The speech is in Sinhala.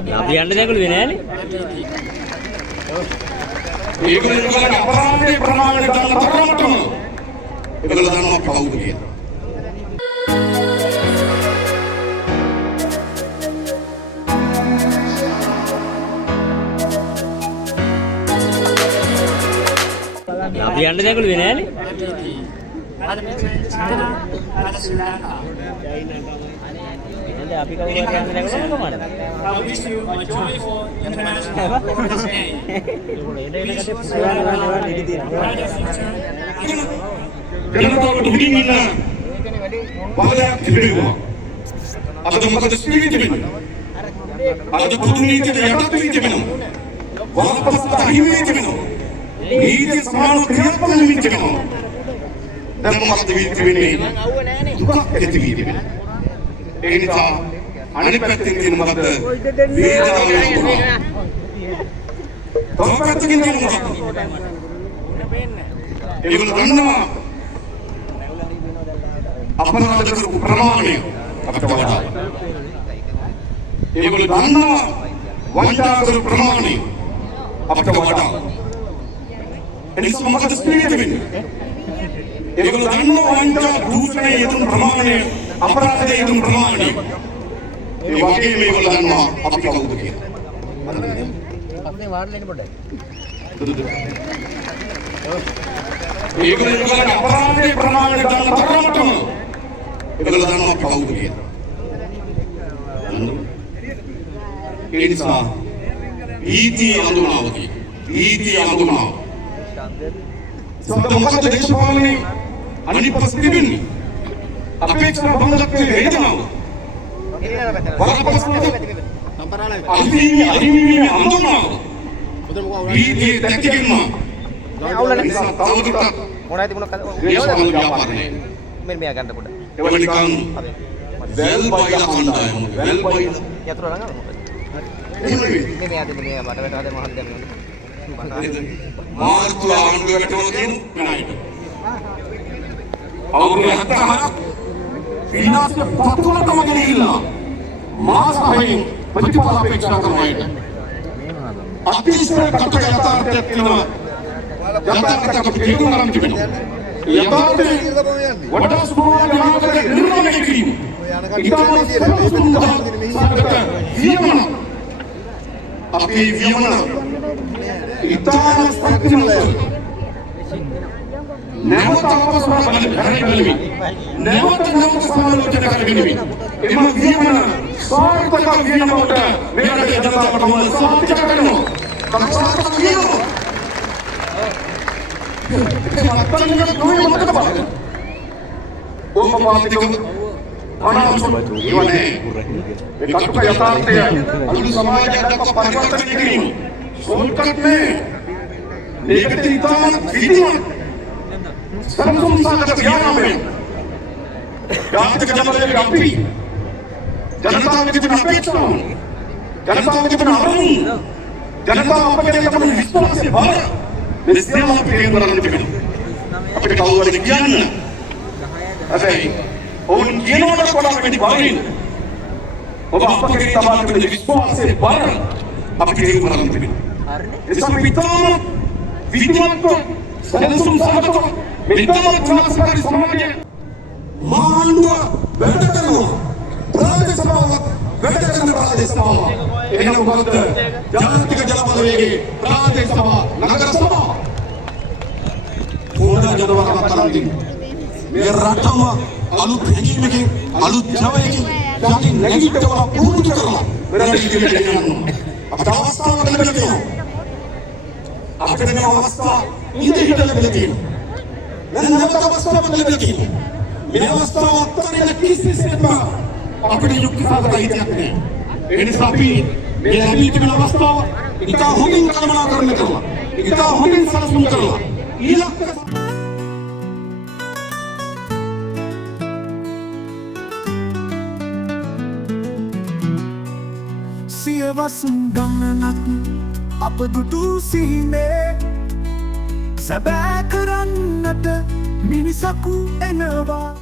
අපි යන්න දෙයක්ලු වෙන්නේ නෑනේ. ඒගොල්ලෝ අපරාධේ ප්‍රමාණය ගන්න තරමටම ඒගොල්ලෝ දන්නවා කවුද කියලා. අපි යන්න දෙයක්ලු වෙන්නේ නෑනේ. අපි කවුරු හරි යන්න දෙයක්ලු කොහමද? I wish you a joyful International Women's Day. ජනතාවට උඩින් ඉන්න බලයක් තිබෙනවා. අද මොකද ස්පීඩ් වෙන්නේ? අද පුදු නීතියට යටත් වී තිබෙනවා. වාපස් අහිමි වී තිබෙනවා. නීතිය සමානව ක්‍රියාත්මක වී තිබෙනවා. දැන් මොකද වී තිබෙන්නේ? දුකක් ඇති වී තිබෙනවා. ඒ නිසා අනිත් පැත්තෙන් තියෙන මොකද? වේදනාව වෙනවා. තව පැත්තකින් තියෙන මොකද? ඒගොල්ලෝ දන්නවා අපරාධ කරපු ප්‍රමාණය අපිට වඩා. ඒගොල්ලෝ දන්නවා වංචා කරපු ප්‍රමාණය අපිට වඩා. එනිසා මොකද ස්පීඩ් වෙන්නේ? ඒගොල්ලෝ දන්නවා වංචා දූෂණයේ යෙදුණු ප්‍රමාණය අපරාධයේ යෙදුණු ප්‍රමාණය. ඒ වගේ මේගොල්ලෝ දන්නවා අපි කවුද කියලා. අපේ වාඩිලා ඉන්න පොඩ්ඩක්. ඒගොල්ලෝ අපරාධයේ ප්‍රමාණය ගන්න තරමටම ඒගොල්ලෝ දන්නවා කවුද කියලා. ඒ නිසා ඊතිය අඳුනාවකි. ඊතිය අඳුනාව. මොකද දේශපාලනේ අනිත් පස්සේ තිබෙන්නේ අපේක්ෂා බංගත්වයේ වේදනාව. අහිමි අඳුනාව. ඊතිය දැක්කෙන්න නිසා තවදුරටත් මොනවද තිබුණා දේශපාලන ව්‍යාපාරනේ මෙන්න මෙයා ගන්න පොඩ්ඩක්. ඒක නිකන් වැල් බයිලා කණ්ඩායම වැල් බයිලා යතුරු ළඟ මොකද? මේ මෙයා දෙන්න මෙයා මට වැටලා දැන් මහත් දැන් මාර්තු ආණ්ඩුවට වදින නයිද අවුරුදු 76ක් විනාශ පතුලටම ගෙනිහිල්ලා මාස 6න් ප්‍රතිඵල අපේක්ෂා කරනයිද අතිශය කටක යථාර්ථයක් තියෙනවා යථාර්ථයක් අපි තේරුම් ගන්න තිබෙනවා යථාර්ථයේ වඩා සුභ ජනාධිපති නිර්මාණය කිරීම ඉතාම අපි වියමන ඉතාම ශක්තිමත් නැවත අවස්ථාව බලමි නැවත සමාලෝචන කරගෙනවි එම වියමන සාර්ථක වියමනට මේ රටේ ජනතාවට මම සාර්ථක කරනවා කතාවක් කියනවා අත්තන්ගේ දුවේ මතක බලන්න ඕපපාතික අනාවශ්‍ය ඉවනේ මේ කටක යථාර්ථය අලුත් සමාජයක් දක්වා පරිවර්තනය කිරීම සෝල්කට් නේ ඒකට ඉතාම විදිවත් සම්සම් සාගත යාමේ ජාතික ජනතාවගේ අපි ජනතාවගේ තිබෙන අපේක්ෂාව ජනතාවගේ තිබෙන අරමුණු ජනතාව අපගේ තිබෙන විශ්වාසය බාර මේ සියල්ල අපි තේරුම් ගන්න තිබෙනවා අපිට කවුරුද කියන්න හැබැයි ඔවුන් කියනවට වඩා වැඩි බරින් ඔබ අපගේ තබා තිබෙන විශ්වාසයේ බර අපි තේරුම් ගන්න තිබෙනවා එසම පිටාම විද්‍යාත්මක සැලසුම් සහගත විද්‍යාත්මක ක්‍රමස්කාරී සමාජයේ මාණ්ඩුව වැඩ කරනවා ප්‍රාදේශ සභාව වැඩ කරන ප්‍රාදේශ සභාව එහෙනම් මොකද ජාතික ජල බලවේගයේ ප්‍රාදේශ සභාව නගර සභාව පොඩ ජනවරක් තරම් මේ රටම අලුත් හැඟීමකින් අලුත් ජවයකින් යටි නැගිටවලා පුරුදු කරලා මෙරට ඉදිරියට යනවා අපට අවස්ථාවක් ලැබෙලා තියෙනවා අපිට මේ අවස්ථාව ඉදිරියට ලැබෙලා තියෙනවා දැන් නැවත අවස්ථාවක් ලැබෙලා තියෙනවා මේ අවස්ථාව අත්හරින්න කිසිසේත්ම අපිට යුක්ති සාධක හිතයක් නෑ ඒ නිසා අපි මේ ලැබී තිබෙන අවස්ථාව ඉතා හොඳින් කළමනාකරණය කරලා ඉතා හොඳින් සලසුම් කරලා ඊළඟ සියවසුන් ගණනක් අප දුටු සිහිනේ සැබෑ කරන්නට මිනිසකු එනවා